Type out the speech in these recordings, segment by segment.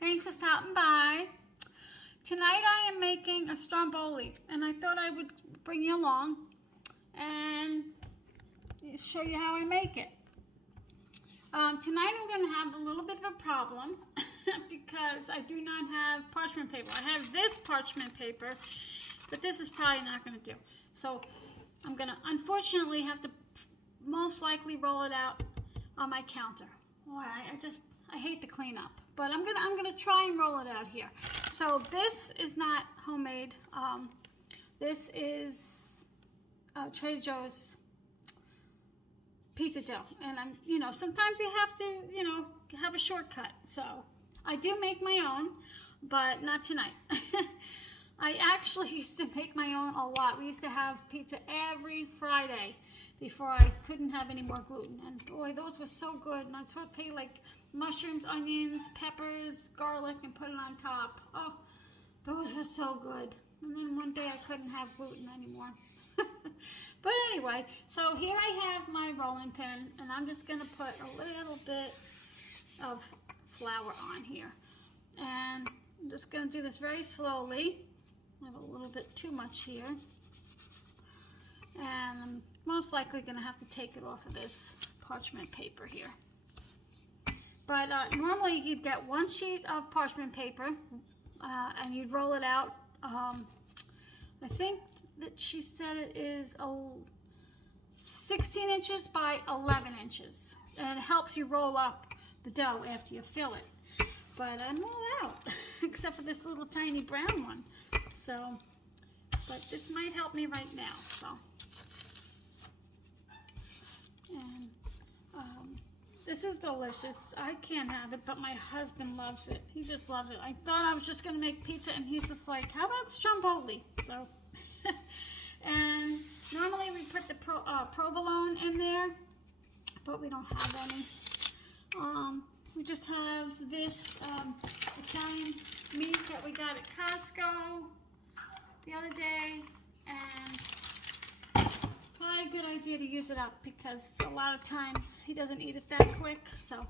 Thanks for stopping by. Tonight I am making a Stromboli, and I thought I would bring you along and show you how I make it. Tonight I'm going to have a little bit of a problem because I do not have parchment paper. I have this parchment paper, but this is probably not going to do. So I'm going to unfortunately have to most likely roll it out on my counter. Boy, I hate to clean up, but I'm gonna try and roll it out here. So this is not homemade. This is Trader Joe's pizza dough, and sometimes you have to have a shortcut. So I do make my own, but not tonight. I actually used to make my own a lot. We used to have pizza every Friday before I couldn't have any more gluten. And boy, those were so good. And I'd saute like mushrooms, onions, peppers, garlic, and put it on top. Oh, those were so good. And then one day I couldn't have gluten anymore. But anyway, so here I have my rolling pin, and I'm just going to put a little bit of flour on here. And I'm just going to do this very slowly. I have a little bit too much here. And I'm most likely going to have to take it off of this parchment paper here. But normally you'd get one sheet of parchment paper and you'd roll it out. I think that she said it is 16 inches by 11 inches. And it helps you roll up the dough after you fill it. But I'm all out, except for this little tiny brown one. So, but this might help me right now. So, and this is delicious. I can't have it, but my husband loves it. He just loves it. I thought I was just gonna make pizza, and he's just like, "How about Stromboli?" So, and normally we put the provolone in there, but we don't have any. We just have this Italian meat that we got at Costco the other day, and probably a good idea to use it up because a lot of times he doesn't eat it that quick. So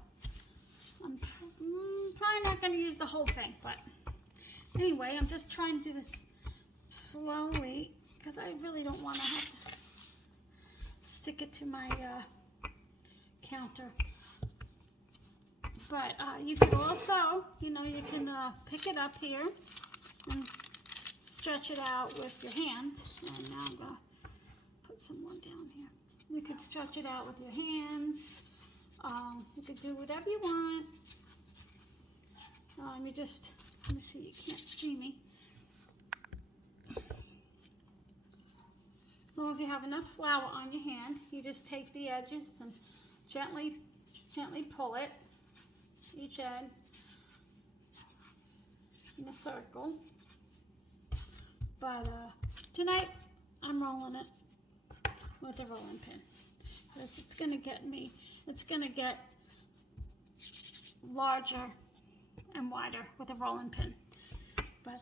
I'm probably not going to use the whole thing, but anyway, I'm just trying to do this slowly because I really don't want to have to stick it to my counter. But you could also, you can pick it up here and stretch it out with your hand. And now I'm going to put some more down here. You could stretch it out with your hands. You could do whatever you want. Let me see, you can't see me. As long as you have enough flour on your hand, you just take the edges and gently pull it. Each end in a circle. But tonight I'm rolling it with a rolling pin because it's going to get larger and wider with a rolling pin. But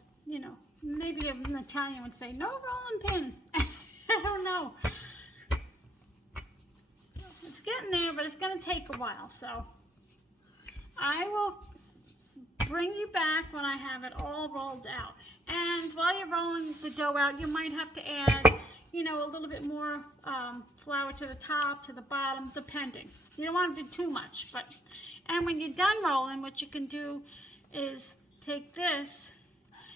maybe an Italian would say no rolling pin. I don't know. It's getting there, but it's going to take a while. So I will bring you back when I have it all rolled out. And while you're rolling the dough out, you might have to add, a little bit more flour to the top, to the bottom, depending. You don't want to do too much. And when you're done rolling, what you can do is take this.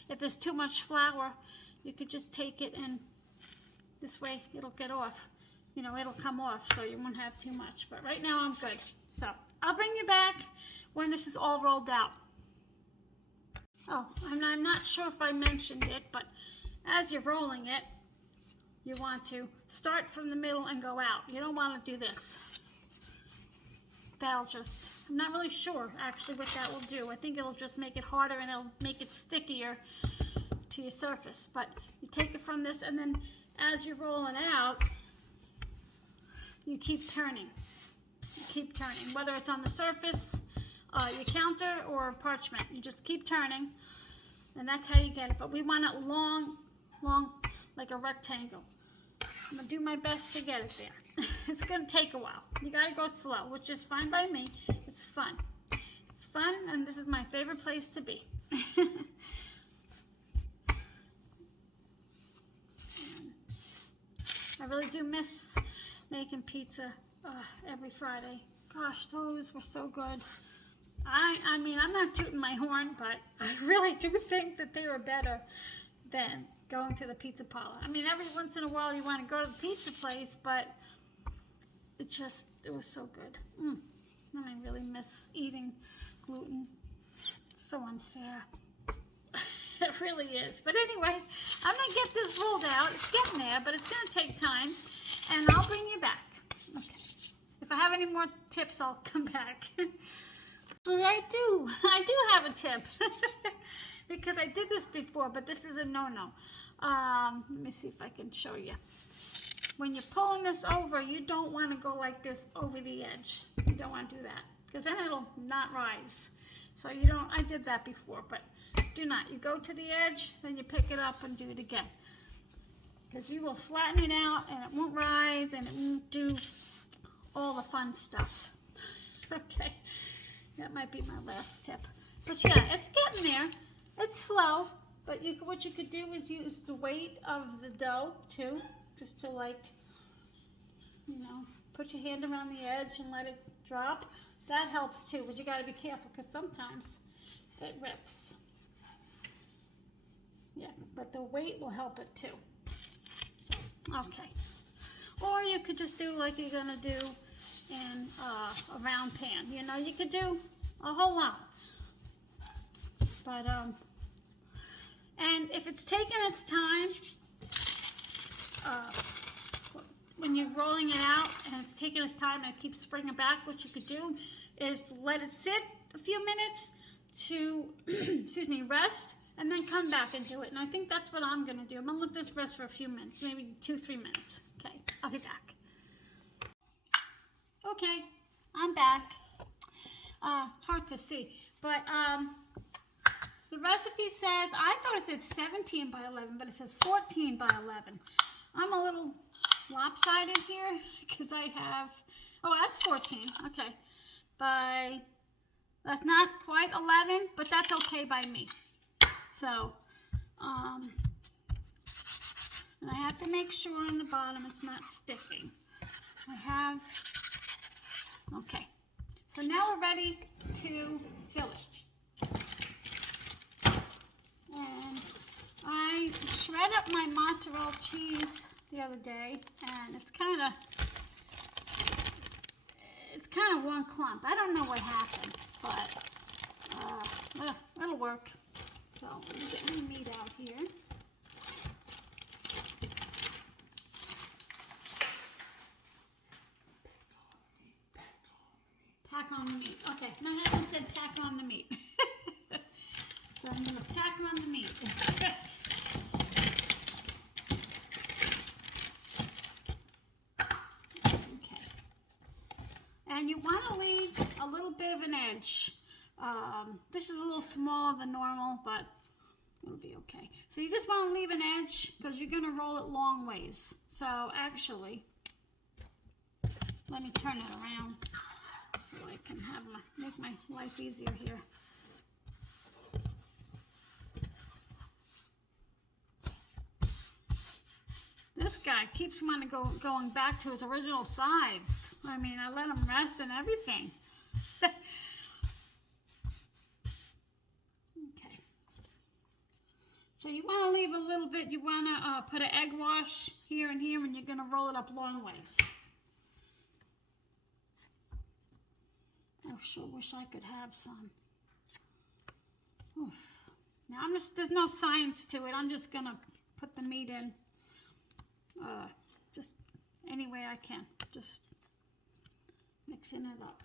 If there's too much flour, you could just take it, and this way it'll get off. It'll come off, so you won't have too much. But right now I'm good. So I'll bring you back when this is all rolled out. Oh, and I'm not sure if I mentioned it, but as you're rolling it, you want to start from the middle and go out. You don't want to do this. I'm not really sure actually what that will do. I think it'll just make it harder and it'll make it stickier to your surface. But you take it from this, and then as you're rolling out, you keep turning. Whether it's on the surface, your counter, or parchment. You just keep turning, and that's how you get it. But we want it long long, like a rectangle. I'm gonna do my best to get it there. It's gonna take a while. You gotta go slow, which is fine by me. It's fun. It's fun, and this is my favorite place to be. I really do miss making pizza every Friday. Gosh, those were so good. I mean, I'm not tooting my horn, but I really do think that they were better than going to the pizza parlor. I mean, every once in a while you want to go to the pizza place, but it was so good. And I really miss eating gluten. It's so unfair. It really is. But anyway, I'm going to get this rolled out. It's getting there, but it's going to take time. And I'll bring you back. Okay. If I have any more tips, I'll come back. But I do have a tip. Because I did this before, but this is a no-no. Let me see if I can show you. When you're pulling this over, you don't want to go like this over the edge. You don't want to do that. Because then it'll not rise. So you don't, I did that before, but do not. You go to the edge, then you pick it up and do it again. Because you will flatten it out and it won't rise and it won't do all the fun stuff. Okay, that might be my last tip. But yeah, it's getting there. It's slow, but what you could do is use the weight of the dough too, just to like, you know, put your hand around the edge and let it drop. That helps too, but you got to be careful because sometimes it rips. Yeah, but the weight will help it too. So, okay. Or you could just do like you're gonna do in a round pan. You know, you could do a whole lot. But and if it's taking its time, when you're rolling it out and it's taking its time and it keeps springing back, what you could do is let it sit a few minutes to, excuse me, rest, and then come back and do it. And I think that's what I'm going to do. I'm going to let this rest for a few minutes, maybe 2-3 minutes. Okay, I'll be back. Okay, I'm back. It's hard to see, but the recipe says, I thought it said 17 by 11, but it says 14 by 11. I'm a little lopsided here because I have, oh, that's 14, okay. That's not quite 11, but that's okay by me. So, and I have to make sure on the bottom it's not sticking. Okay. So now we're ready to fill it. And I shred up my mozzarella cheese the other day, and it's kind of one clump. I don't know what happened, but it'll work. So let me get my meat out here. Pack on the meat. Okay, no, I haven't said pack on the meat. So I'm going to pack on the meat. Okay. And you want to leave a little bit of an edge. This is a little smaller than normal, but it'll be okay. So you just want to leave an edge because you're going to roll it long ways. So actually, let me turn it around so I can make my life easier here. This guy keeps wanting to going back to his original size. I mean, I let him rest and everything. Okay. So you want to leave a little bit. You want to put an egg wash here and here, and you're going to roll it up long ways. I sure wish I could have some. Oof. Now there's no science to it. I'm just going to put the meat in. Just any way I can, just mixing it up.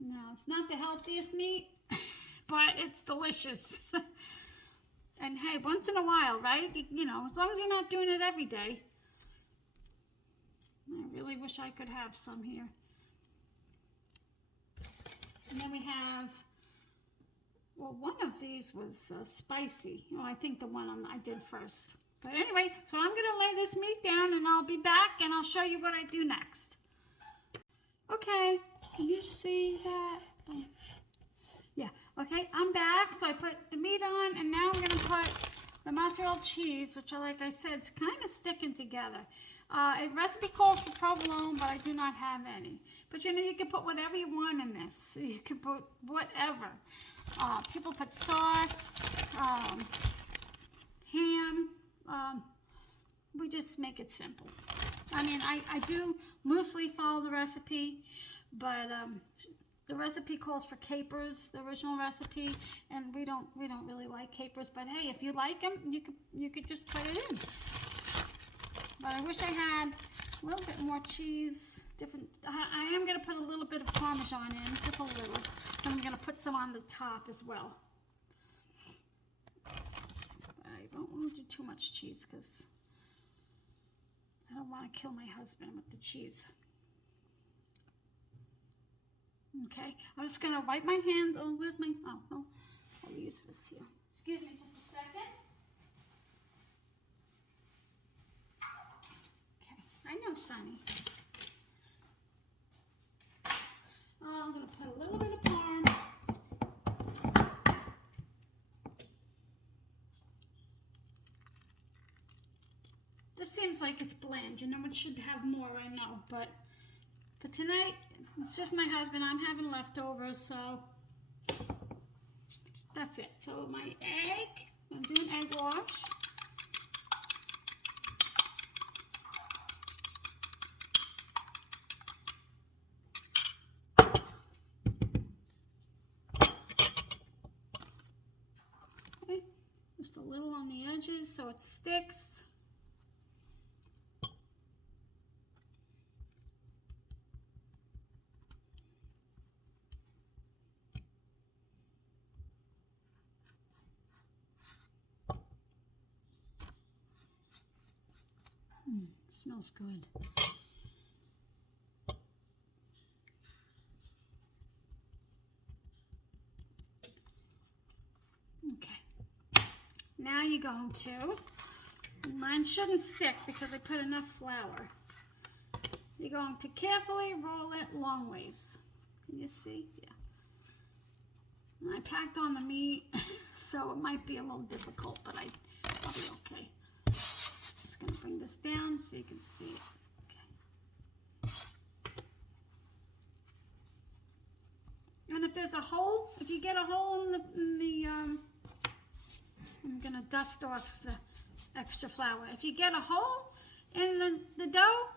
Now, it's not the healthiest meat, but it's delicious. And hey, once in a while, right? You know, as long as you're not doing it every day. I really wish I could have some here. And then we have Well, one of these was spicy. Well, I think the one I did first. But anyway, so I'm going to lay this meat down and I'll be back and I'll show you what I do next. Okay, can you see that? Yeah, okay, I'm back. So I put the meat on and now I'm going to put the mozzarella cheese, which, like I said, it's kind of sticking together. A recipe calls for provolone, but I do not have any. But you know, you can put whatever you want in this. You can put whatever. People put sauce, ham. We just make it simple. I mean, I do loosely follow the recipe, but the recipe calls for capers, the original recipe, and we don't really like capers. But hey, if you like them, you could just put it in. But I wish I had a little bit more cheese. I am going to put a little bit of Parmesan in, just a little. And I'm going to put some on the top as well. I don't want to do too much cheese because I don't want to kill my husband with the cheese. Okay, I'm just going to wipe my hand. Oh, where's my, oh, I'll use this here. Excuse me just a second. Okay, I know, Sonny. Oh, I'm going to put a little bit of parm. This seems like it's bland. You know, it should have more, I know. But for tonight, it's just my husband. I'm having leftovers, so that's it. So my egg, I'm doing egg wash. Okay, just a little on the edges so it sticks. Smells good. Okay. Now you're going to, mine shouldn't stick because I put enough flour. You're going to carefully roll it long ways. Can you see? Yeah. And I packed on the meat, so it might be a little difficult, but I'll be okay. Just going to bring this down so you can see it. Okay. And if there's a hole, if you get a hole in the I'm going to dust off the extra flour. If you get a hole in the dough,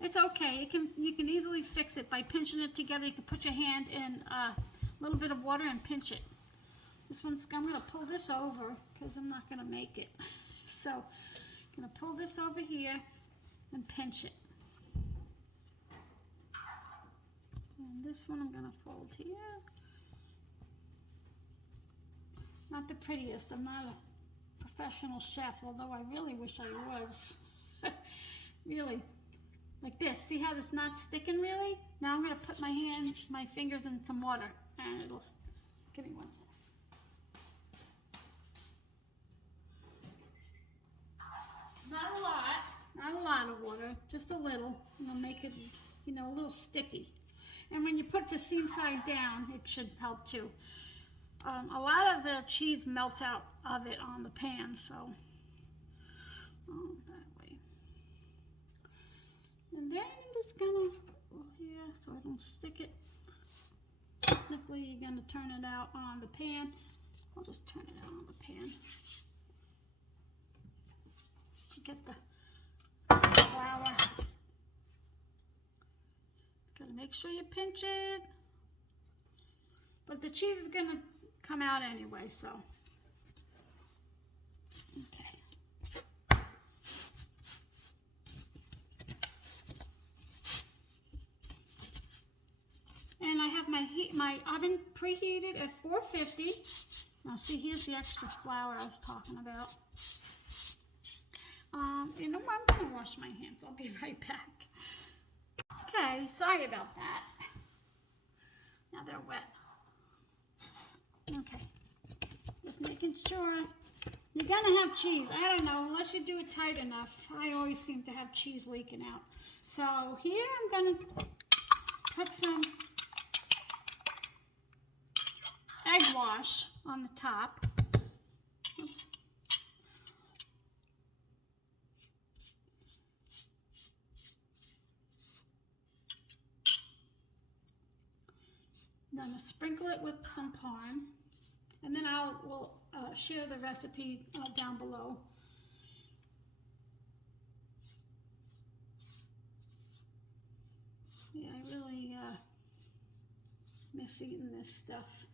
it's okay. You can easily fix it by pinching it together. You can put your hand in a little bit of water and pinch it. I'm going to pull this over because I'm not going to make it. So I'm going to pull this over here and pinch it. And this one I'm going to fold here. Not the prettiest. I'm not a professional chef, although I really wish I was. Really. Like this. See how this not sticking really? Now I'm going to put my fingers in some water. And it'll, give me 1 second. Not a lot of water, just a little. It'll make it, you know, a little sticky. And when you put the seam side down, it should help too. A lot of the cheese melts out of it on the pan, so that way. And then I'm just gonna go here so I don't stick it. Technically, you're gonna turn it out on the pan. I'll just turn it out on the pan. Get the flour. Gotta make sure you pinch it. But the cheese is gonna come out anyway, so. Okay. And I have my oven preheated at 450. Now see, here's the extra flour I was talking about. You know what? I'm gonna wash my hands. I'll be right back. Okay, sorry about that. Now they're wet. Okay, Just making sure. You're gonna have cheese. I don't know, unless you do it tight enough. I always seem to have cheese leaking out. So here I'm gonna put some egg wash on the top. Oops. I'm gonna sprinkle it with some parm, and then we'll share the recipe down below. Yeah, I really miss eating this stuff,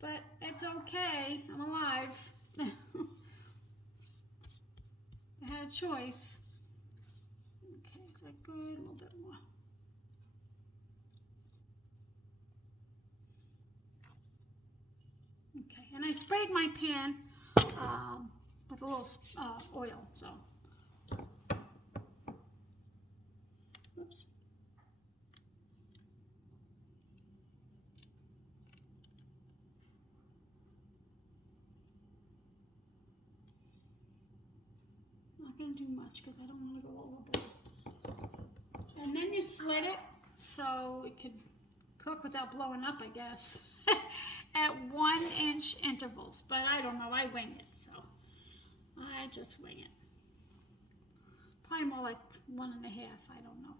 but it's okay. I'm alive. I had a choice. Okay, is that good? A little bit more. Okay, and I sprayed my pan with a little oil, so. Oops. Not gonna do much because I don't want to go overboard. And then you slit it so it could cook without blowing up, I guess. At 1-inch intervals, but I don't know, I wing it, so I just wing it. Probably more like 1.5, I don't know.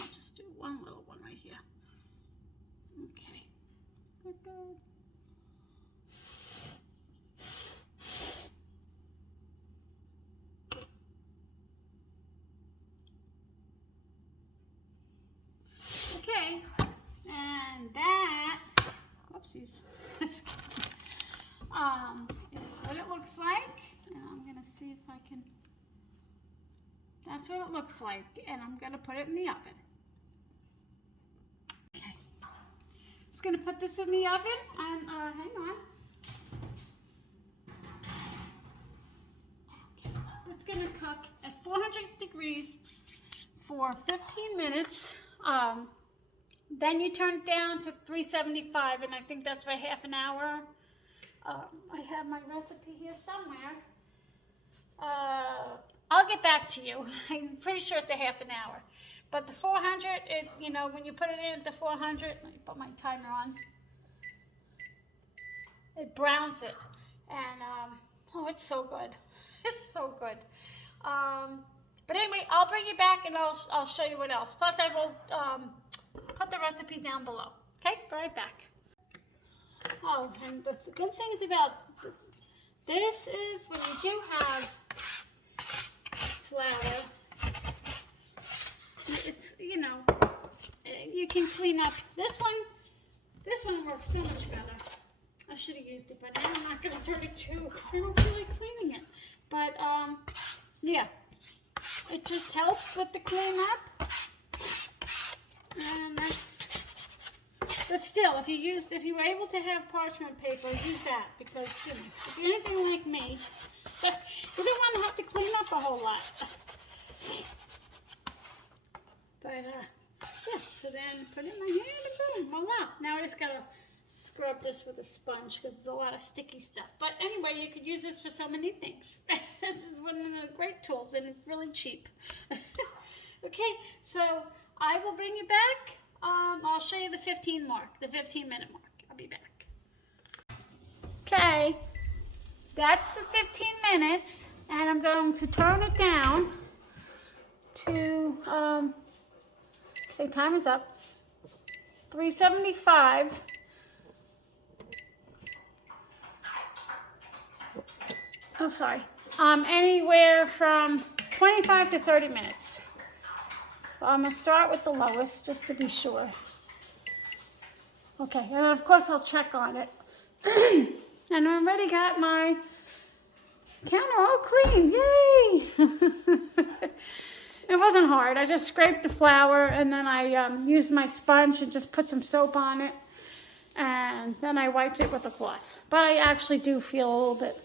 I'll just do one little one right here. Okay, good. Okay, and that, whoopsies, is what it looks like. And I'm gonna see if I can, that's what it looks like. And I'm gonna put it in the oven. Okay, just gonna put this in the oven and hang on. Okay, it's gonna cook at 400 degrees for 15 minutes. Then you turn it down to 375, and I think that's for half an hour. I have my recipe here somewhere. I'll get back to you. I'm pretty sure it's a half an hour. But the 400, you know, when you put it in at the 400, let me put my timer on. It browns it, and oh, it's so good. It's so good. But anyway, I'll bring you back, and I'll show you what else. Plus, I will put the recipe down below. Okay, be right back. Oh, and the good things about this is when you do have flour, it's, you know, you can clean up. This one works so much better. I should have used it, but I'm not going to turn it too because I don't feel like cleaning it. But, yeah, it just helps with the cleanup. And but still, if you were able to have parchment paper, use that, because, you know, if you're anything like me, you don't want to have to clean up a whole lot. But, yeah, so then put it in my hand and boom, voila. Now I just gotta scrub this with a sponge because there's a lot of sticky stuff. But anyway, you could use this for so many things. This is one of the great tools, and it's really cheap. Okay, so I will bring you back. I'll show you the 15-minute mark. I'll be back. Okay, that's the 15 minutes, and I'm going to turn it down to, okay, time is up, 375. Oh, sorry. Anywhere from 25 to 30 minutes. So I'm going to start with the lowest just to be sure. Okay, and of course I'll check on it. And I already got my counter all clean. Yay! It wasn't hard. I just scraped the flour, and then I used my sponge and just put some soap on it. And then I wiped it with a cloth. But I actually do feel a little bit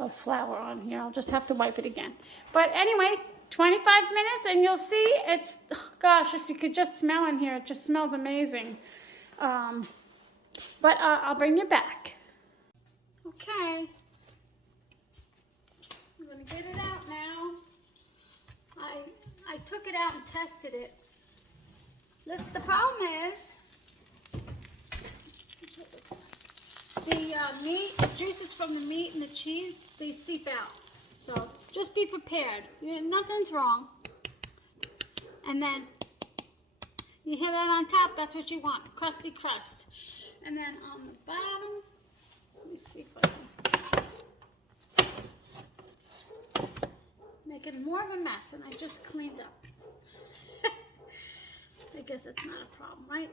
of flour on here. I'll just have to wipe it again. But anyway, 25 minutes, and you'll see it's, oh gosh, if you could just smell in here, it just smells amazing. But I'll bring you back. Okay. I'm gonna get it out now. I took it out and tested it. The problem is, the meat, the juices from the meat and the cheese, they seep out. So just be prepared. Nothing's wrong. And then you hit that on top, that's what you want, crusty crust. And then on the bottom, let me see if I can make it more of a mess, and I just cleaned up. I guess that's not a problem, right?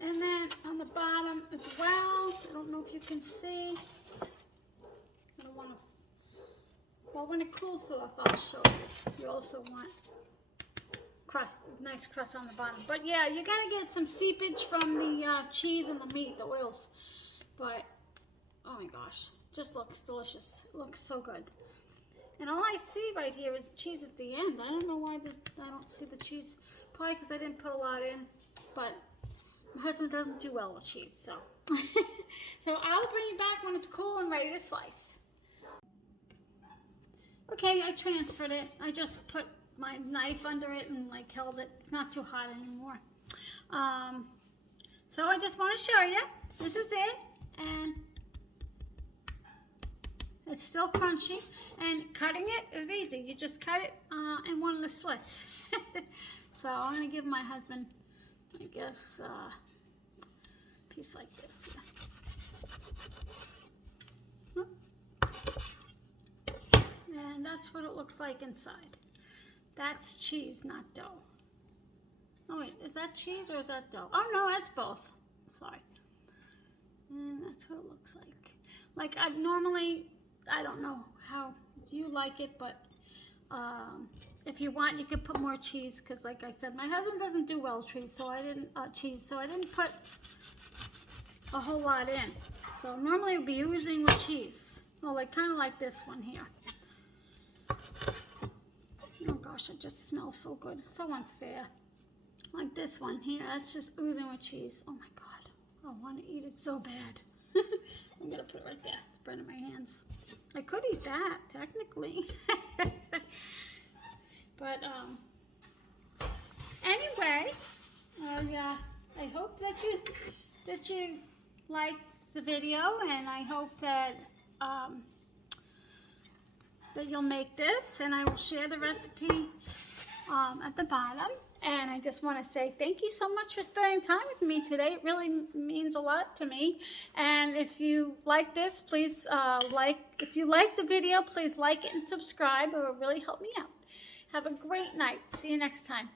And then on the bottom as well, I don't know if you can see. I don't want to, well, when it cools off, I'll show you. You also want crust, nice crust on the bottom. But yeah, you're gonna get some seepage from the cheese and the meat, the oils. But, oh my gosh, just looks delicious. It looks so good. And all I see right here is cheese at the end. I don't know why I don't see the cheese. Probably because I didn't put a lot in. But my husband doesn't do well with cheese, so. So I'll bring you back when it's cool and ready to slice. Okay, I transferred it. I just put my knife under it and like held it. It's not too hot anymore. So I just want to show you. This is it, and it's still crunchy. And cutting it is easy. You just cut it in one of the slits. So I'm gonna give my husband, I guess, a piece like this. Yeah. And that's what it looks like inside. That's cheese, not dough. Oh wait, is that cheese or is that dough? Oh no, that's both. Sorry. And that's what it looks like. Like I don't know how you like it, but if you want, you could put more cheese, because like I said, my husband doesn't do well cheese, so I didn't put a whole lot in. So normally we'd be using with cheese. Well, like kind of like this one here. Oh gosh, it just smells so good. It's so unfair. Like this one here, that's just oozing with cheese. Oh my God, I want to eat it so bad. I'm gonna put it right there. It's burning my hands. I could eat that, technically. But anyway, I hope that you liked the video, and I hope that that you'll make this, and I will share the recipe at the bottom. And I just want to say thank you so much for spending time with me today. It really means a lot to me. And if you like this, please if you like the video, please like it and subscribe. It will really help me out. Have a great night. See you next time.